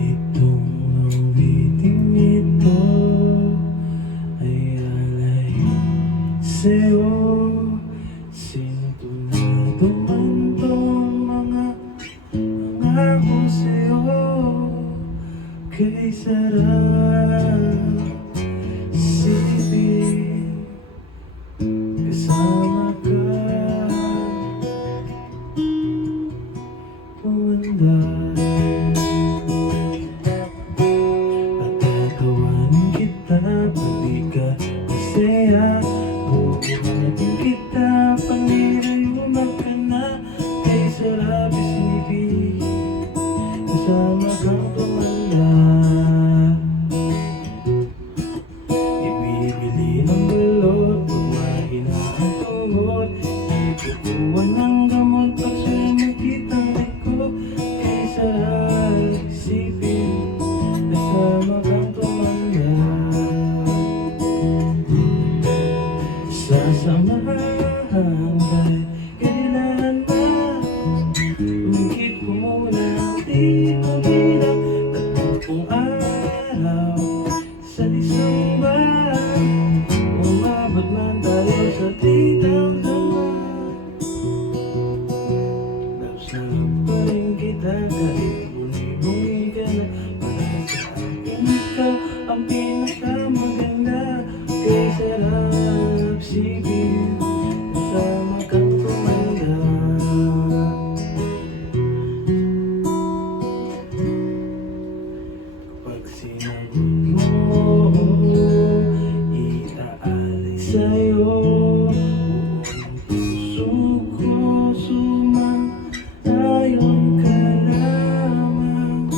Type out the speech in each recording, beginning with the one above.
Itong awiting ito ay alay sa'yo. Sintunado man tong mga pangako sa'yo, kay sarap silipin kasama ka. Patatawanin kita pag di ka masaya. Bubuhatin kita pag nirayumak ka na. Kay sarap isipin kasama kang tumanda. Ibibili ng balot pag mahina ang tuhod. Ipupuan ng gamot pag siya'y magkitang likod. Kay sarap isipin kasama kang tumanda. Sasamahan kahit kailan man. Umikip ko muna ang di mabilang 30 araw sa isang buwan. Umabot man tayo sa 3,000 man. Sarap pa rin kita kahit buni-buni ka na. Para sa akin ikaw ang pinakamaganda. Kay sarap sipin kasama kang tumanda. Kapag sinagot mo, itaalay sa'yo. Buong puso ko sumang-ayon ka lamang.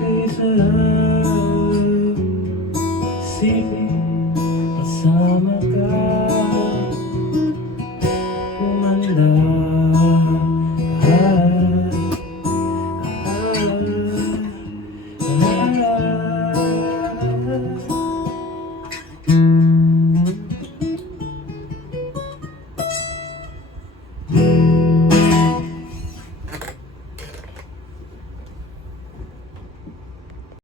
Kay sarap sipin kasama ka tumanda. Ah, ah, ah.